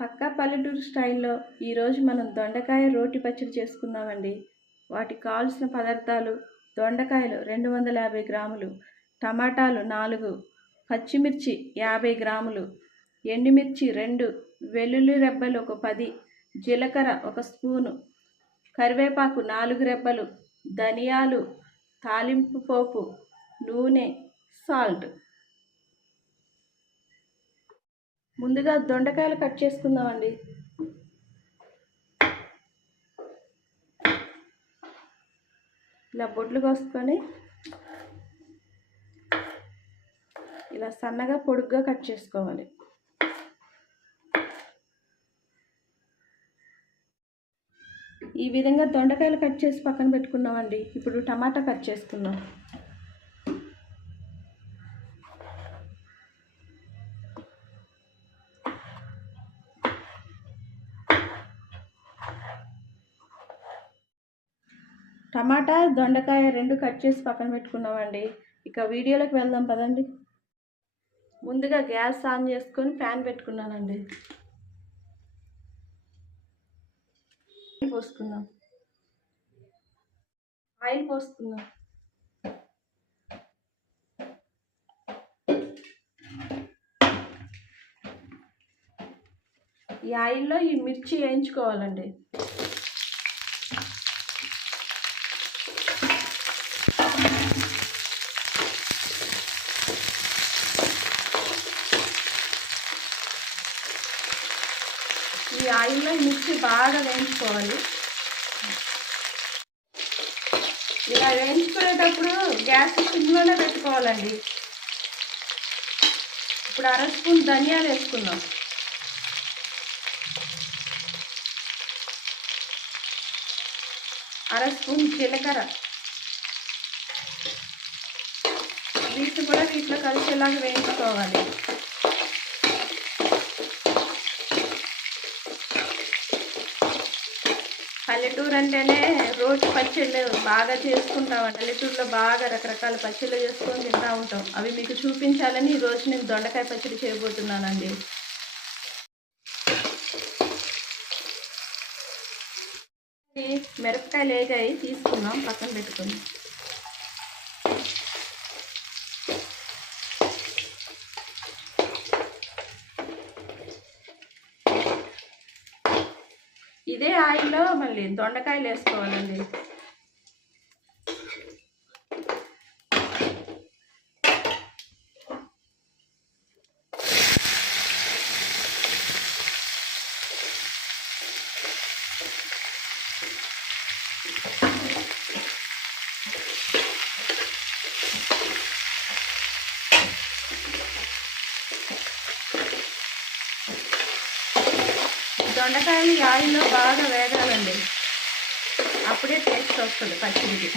పక్కా పల్లెటూరు స్టైల్లో ఈరోజు మనం దొండకాయ రోటి పచ్చడి చేసుకుందామండి. వాటికి కావాల్సిన పదార్థాలు: దొండకాయలు 250 గ్రాములు, టమాటాలు 4, పచ్చిమిర్చి 50 గ్రాములు, ఎండుమిర్చి 2, వెల్లుల్లి రెబ్బలు ఒక 10, జీలకర్ర 1 స్పూను, కరివేపాకు 4 రెబ్బలు, ధనియాలు, తాలింపు పోపు, నూనె, సాల్ట్. ముందుగా దొండకాయలు కట్ చేసుకుందామండి. ఇలా బొడ్లు కోసుకొని ఇలా సన్నగా పొడుగ్గా కట్ చేసుకోవాలి. ఈ విధంగా దొండకాయలు కట్ చేసి పక్కన పెట్టుకున్నామండి. ఇప్పుడు టమాటా కట్ చేసుకుందాం. టమాటా, దొండకాయ 2 కట్ చేసి పక్కన పెట్టుకున్నామండి. ఇక వీడియోలోకి వెళ్దాం పదండి. ముందుగా గ్యాస్ ఆన్ చేసుకొని ప్యాన్ పెట్టుకున్నానండి. పోసుకుందాం. ఆయిల్ పోసుకుందాం. ఈ ఆయిల్లో ఈ మిర్చి వేయించుకోవాలండి. ఈ ఆయిల్లో మిర్చి బాగా వేయించుకోవాలి. ఇలా వేయించుకునేటప్పుడు గ్యాస్ సిమ్లోనే పెట్టుకోవాలండి. ఇప్పుడు 1/2 స్పూన్ ధనియాలు వేసుకుందాం. 1/2 స్పూన్ జీలకర్ర. వీటిని కూడా వీటిలో కలిసేలాగా వేయించుకోవాలి. పల్లెటూరు అంటేనే రోటి పచ్చళ్ళు బాగా చేసుకుంటాం. పల్లెటూరులో బాగా రకరకాల పచ్చళ్ళు చేసుకొని తింటూ ఉంటాం. అవి మీకు చూపించాలని ఈరోజు నేను దొండకాయ పచ్చడి చేయబోతున్నానండి. మిరపకాయలు వేగాయి, తీసుకుందాం, పక్కన పెట్టుకుని. ఇదే ఆయిల్లో మళ్ళీ దొండకాయలు వేసుకోవాలండి. దొండకాయలు ఈ ఆయిల్లో బాగా వేగాలండి. అప్పుడే టేస్ట్ వస్తుంది పచ్చడికి.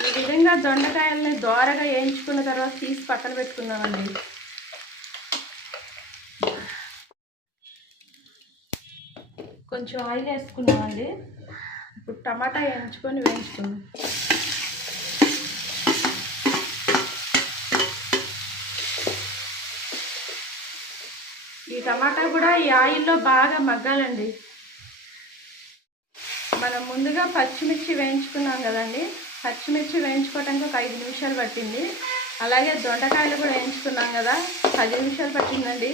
ఈ విధంగా దొండకాయలని దోరగా వేయించుకున్న తర్వాత తీసి పక్కన పెట్టుకుందామండి. కొంచెం ఆయిల్ వేసుకున్నామండి. ఇప్పుడు టమాటా వేయించుకుందాం. ఈ టమాటా కూడా ఈ ఆయిల్లో బాగా మగ్గాలండి. మనం ముందుగా పచ్చిమిర్చి వేయించుకున్నాం కదండి. పచ్చిమిర్చి వేయించుకోవడానికి ఒక 5 నిమిషాలు పట్టింది. అలాగే దొండకాయలు కూడా వేయించుకున్నాం కదా, 10 నిమిషాలు పట్టిందండి.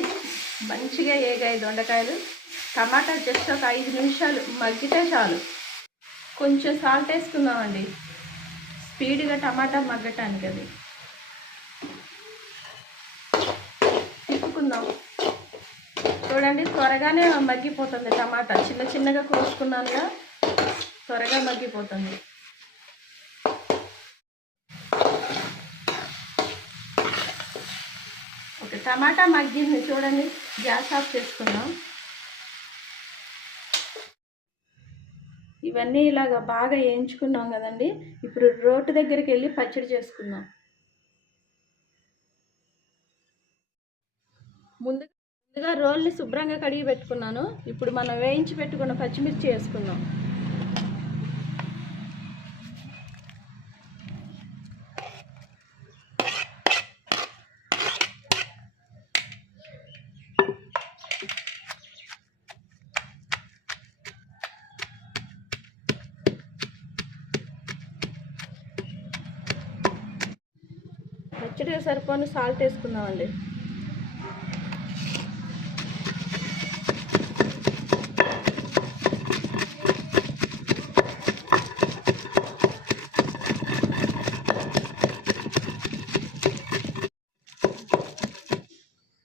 మంచిగా వేగాయి దొండకాయలు. టమాటా జస్ట్ ఒక 5 నిమిషాలు మగ్గితే చాలు. కొంచెం సాల్ట్ వేసుకుందామండి, స్పీడ్గా టమాటా మగ్గటానికి. అది తిప్పుకుందాం. చూడండి, త్వరగానే మగ్గిపోతుంది టమాటా. చిన్న చిన్నగా కోసుకున్నానుగా, త్వరగా మగ్గిపోతుంది. ఓకే, టమాటా మగ్గింది చూడండి. గ్యాస్ ఆఫ్ చేసుకుందాం. ఇవన్నీ ఇలాగ బాగా వేయించుకున్నాం కదండి. ఇప్పుడు రోటి దగ్గరికి వెళ్ళి పచ్చడి చేసుకుందాం. ముందుగా రోల్ని శుభ్రంగా కడిగి పెట్టుకున్నాను. ఇప్పుడు మనం వేయించి పెట్టుకున్న పచ్చిమిర్చి వేసుకుందాం. పచ్చడికి సరిపోని సాల్ట్ వేసుకుందామండి.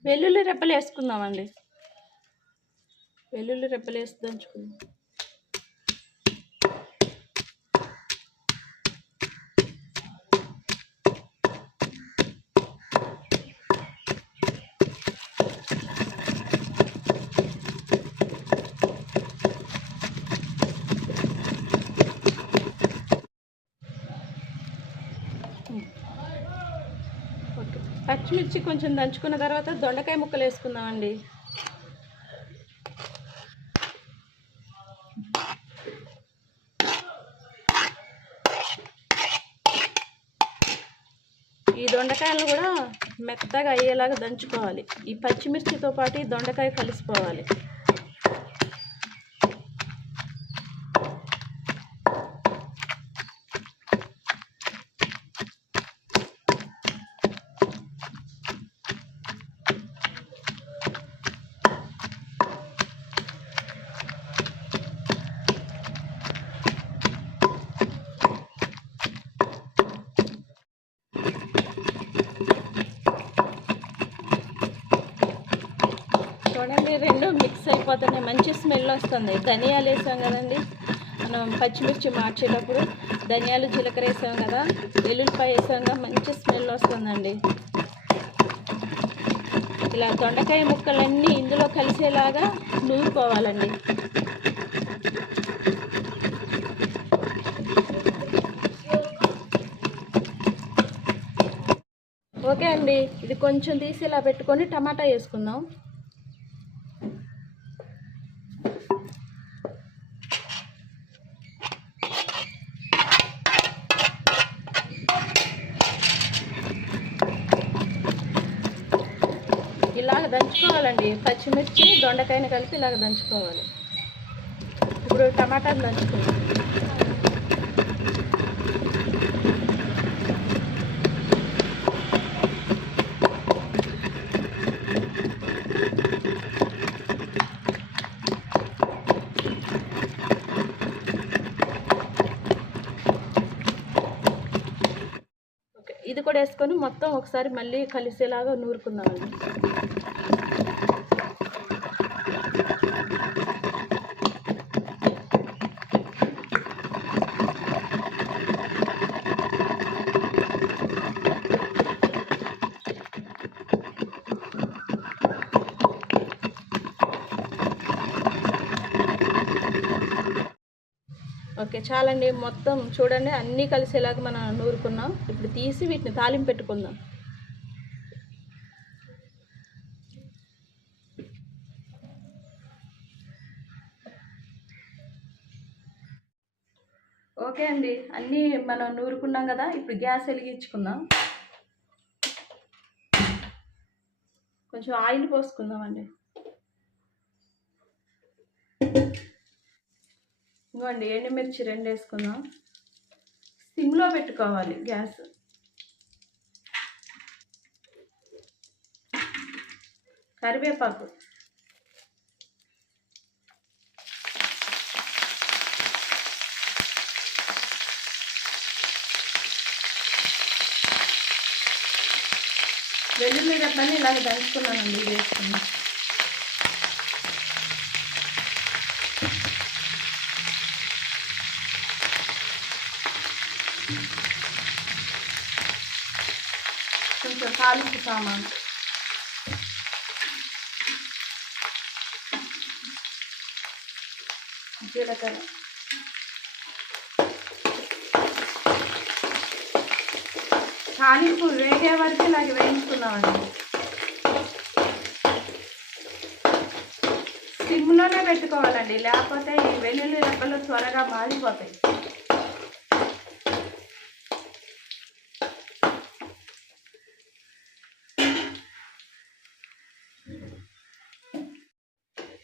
వెల్లుల్లి రెప్పలు వేసుకుందామండి. వెల్లుల్లి రెప్పలు వేసి దంచుకుందాం. ఓకే, పచ్చిమిర్చి కొంచెం దంచుకున్న తర్వాత దొండకాయ ముక్కలు వేసుకుందామండి. ఈ దొండకాయలను కూడా మెత్తగా అయ్యేలాగా దంచుకోవాలి. ఈ పచ్చిమిర్చితో పాటు ఈ దొండకాయ కలిసిపోవాలి. చూడండి, రెండు మిక్స్ అయిపోతున్నాయి, మంచి స్మెల్ వస్తుంది. ధనియాలు వేసాం కదండి, మనం పచ్చిమిర్చి మార్చేటప్పుడు ధనియాలు జీలకర్ర వేసాం కదా, వెల్లుల్లిపాయ వేసాం కదా, మంచి స్మెల్ వస్తుందండి. ఇలా దొండకాయ ముక్కలన్నీ ఇందులో కలిసేలాగా నూరుకోవాలండి. ఓకే అండి, ఇది కొంచెం తీసి ఇలా పెట్టుకొని టమాటా వేసుకుందాం. ఇలాగ దంచుకోవాలండి, పచ్చిమిర్చి దొండకాయని కలిపి ఇలాగ దంచుకోవాలి. ఇప్పుడు టమాటాలు దంచుకుందాం. ఇది కూడా వేసుకొని మొత్తం ఒకసారి మళ్ళీ కలిసేలాగా నూరుకుందామండి. ఓకే, చాలండి. మొత్తం చూడండి, అన్నీ కలిసేలాగా మనం నూరుకున్నాం. ఇప్పుడు తీసి వీటిని తాలింపు పెట్టుకుందాం. ఓకే అండి, అన్నీ మనం నూరుకున్నాం కదా, ఇప్పుడు గ్యాస్ వెలిగించుకుందాం. కొంచెం ఆయిల్ పోసుకుందామండి. ఇంకోండి, ఎండుమిర్చి 2 వేసుకుందాం. సిమ్లో పెట్టుకోవాలి గ్యాస్. కరివేపాకు, వెల్లుల్లి రెబ్బని ఇలాగ దంచుకున్నానండి, వేసుకున్నాం. కొంచెం తాలింపు సామాను, జీలకర్ర, తాలింపు వేగే వరకు ఇలాగ వేయించుకున్నామండి. సిమ్లోనే పెట్టుకోవాలండి, లేకపోతే ఈ వెల్లుల్లి రెబ్బలు త్వరగా మాడిపోతాయి.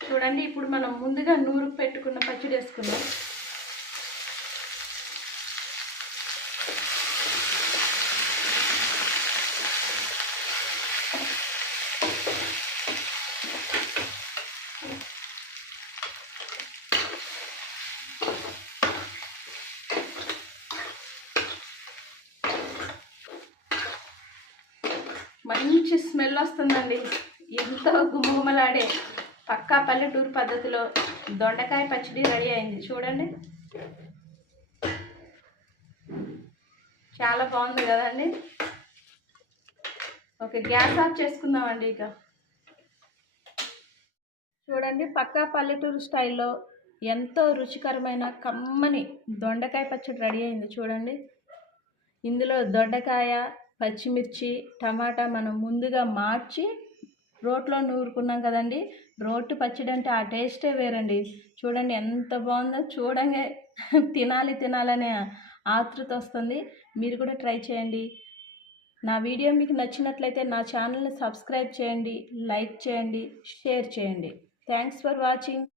చూడండి, ఇప్పుడు మనం ముందుగా నూరు పెట్టుకున్న పచ్చడి వేసుకుందాం. మంచి స్మెల్ వస్తుందండి. ఎంతో గుమగుమలాడే పక్కా పల్లెటూరు పద్ధతిలో దొండకాయ పచ్చడి రెడీ అయింది. చూడండి, చాలా బాగుంది కదండి. ఓకే, గ్యాస్ ఆఫ్ చేసుకుందామండి. ఇక చూడండి, పక్కా పల్లెటూరు స్టైల్లో ఎంతో రుచికరమైన కమ్మని దొండకాయ పచ్చడి రెడీ అయింది. చూడండి, ఇందులో దొండకాయ, పచ్చిమిర్చి, టమాటా మనం ముందుగా మార్చి రోట్లో నూరుకున్నాం కదండి. రోటి పచ్చడి అంటే ఆ టేస్టే వేరండి. చూడండి ఎంత బాగుందో, చూడంగా తినాలనే ఆతృత వస్తుంది. మీరు కూడా ట్రై చేయండి. నా వీడియో మీకు నచ్చినట్లయితే నా ఛానల్ని సబ్స్క్రైబ్ చేయండి, లైక్ చేయండి, షేర్ చేయండి. Thanks for watching.